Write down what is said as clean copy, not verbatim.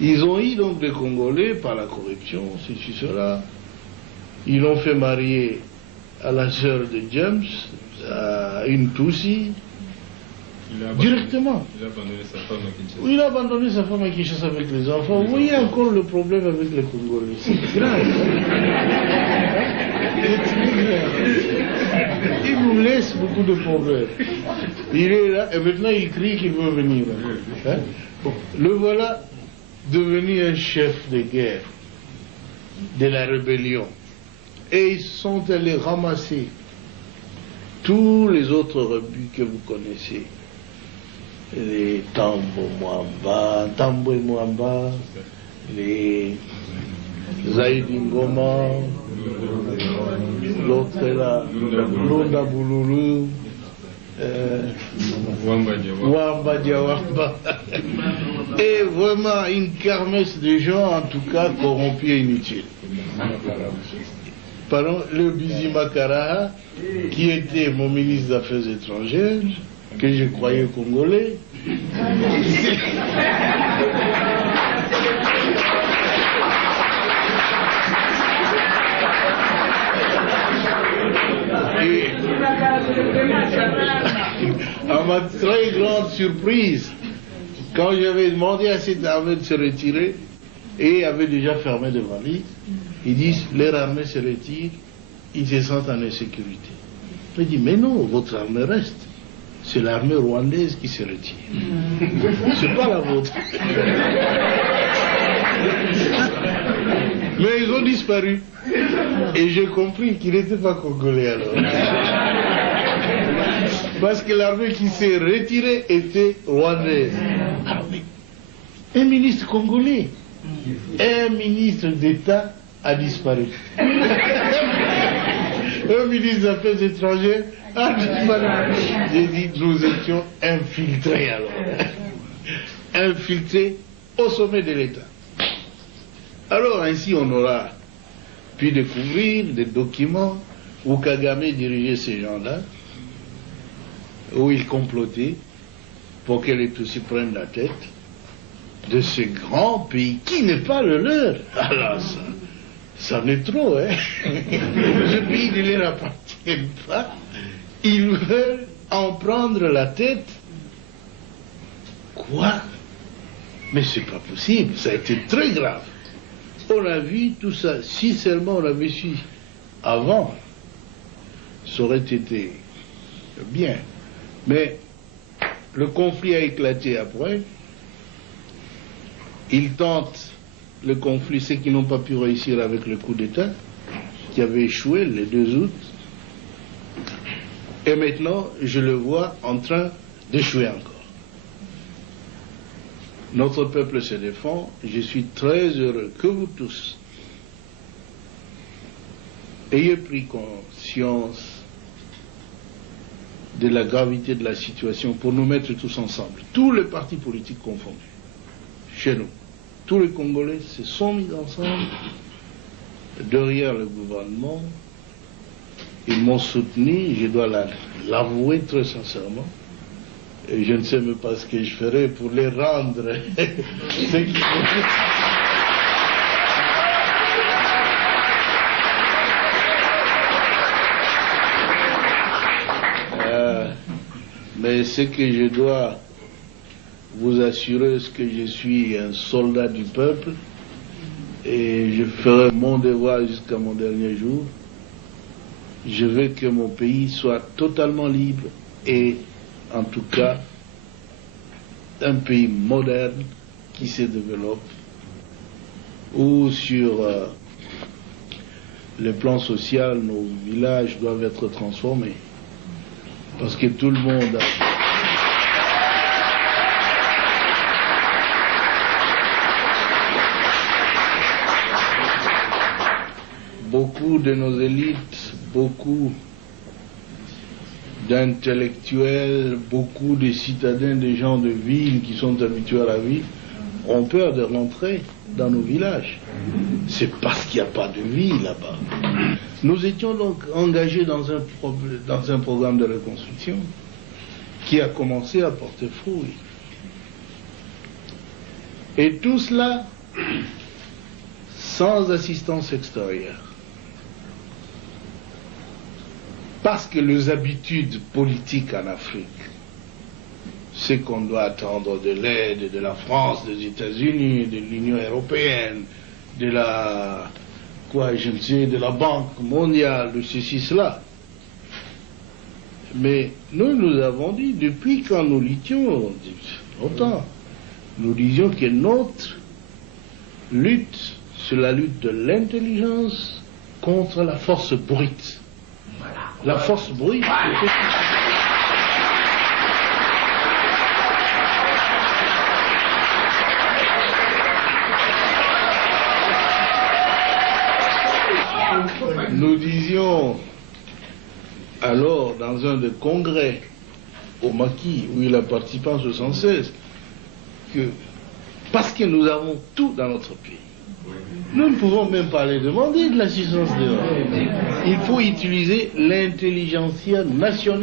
Ils ont eu donc des Congolais par la corruption, ceci, cela. Ils l'ont fait marier à la sœur de James, à une Tutsi, directement. Il a abandonné sa femme à Kinshasa. Oui, il a abandonné sa femme à Kinshasa avec les enfants. Vous voyez encore le problème avec les Congolais. C'est grave. Il nous laisse beaucoup de problèmes. Il est là et maintenant il crie qu'il veut venir. Hein? Bon, le voilà devenu un chef de guerre de la rébellion. Et ils sont allés ramasser tous les autres rebus que vous connaissez. Les Tambo et Mwamba, les Zaïdi Ngoma, l'autre est là, Lunda Boululu, Wamba Diawamba. Et vraiment une kermesse de gens, en tout cas corrompus et inutiles. Pardon, le Bizi Makara, qui était mon ministre des Affaires étrangères, que je croyais congolais. Et à ma très grande surprise, quand j'avais demandé à cette armée de se retirer, et avait déjà fermé des valises, ils disent, leur armée se retire, ils se sentent en insécurité. Je dis, mais non, votre armée reste. C'est l'armée rwandaise qui se retire. C'est pas la vôtre. Mais ils ont disparu. Et j'ai compris qu'ils n'étaient pas congolais alors. Parce que l'armée qui s'est retirée était rwandaise. Ah oui. Un ministre congolais, un ministre d'État a disparu. Un ministre des Affaires étrangères a disparu. J'ai dit, nous étions infiltrés alors. Infiltrés au sommet de l'État. Alors ainsi on aura pu découvrir des documents où Kagame dirigeait ces gens-là, où il complotait pour que les Tutsis prennent la tête de ce grand pays qui n'est pas le leur. Alors ça en est trop, hein. Ce pays ne leur appartient pas. Ils veulent en prendre la tête. Quoi? Mais c'est pas possible, ça a été très grave. On a vu tout ça, si seulement on avait su avant, ça aurait été bien. Mais le conflit a éclaté après. Ils tentent le conflit, ceux qui n'ont pas pu réussir avec le coup d'État, qui avait échoué le 2 août. Et maintenant, je le vois en train d'échouer encore. Notre peuple se défend. Je suis très heureux que vous tous ayez pris conscience de la gravité de la situation pour nous mettre tous ensemble, tous les partis politiques confondus, chez nous. Tous les Congolais se sont mis ensemble derrière le gouvernement. Ils m'ont soutenu, je dois l'avouer très sincèrement. Et je ne sais même pas ce que je ferai pour les rendre. Mais ce que je dois vous assurer, c'est que je suis un soldat du peuple et je ferai mon devoir jusqu'à mon dernier jour. Je veux que mon pays soit totalement libre et en tout cas un pays moderne qui se développe, où sur le plan social, nos villages doivent être transformés. Parce que tout le monde a... Beaucoup de nos élites, beaucoup d'intellectuels, beaucoup de citadins, de gens de ville qui sont habitués à la vie, ont peur de rentrer dans nos villages. C'est parce qu'il n'y a pas de vie là-bas. Nous étions donc engagés dans un programme de reconstruction qui a commencé à porter fruit. Et tout cela sans assistance extérieure. Parce que les habitudes politiques en Afrique, c'est qu'on doit attendre de l'aide de la France, des États-Unis, de l'Union européenne, de la, de la Banque mondiale, de ceci, cela. Mais nous avons dit, depuis quand nous luttions, longtemps, nous disions que notre lutte, c'est la lutte de l'intelligence contre la force brute. La force brute. Nous disions alors dans un des congrès au Maquis où il a participé en 1976 que parce que nous avons tout dans notre pays, nous ne pouvons même pas les demander de l'assistance de l'Europe. Il faut utiliser l'intelligentsia nationale.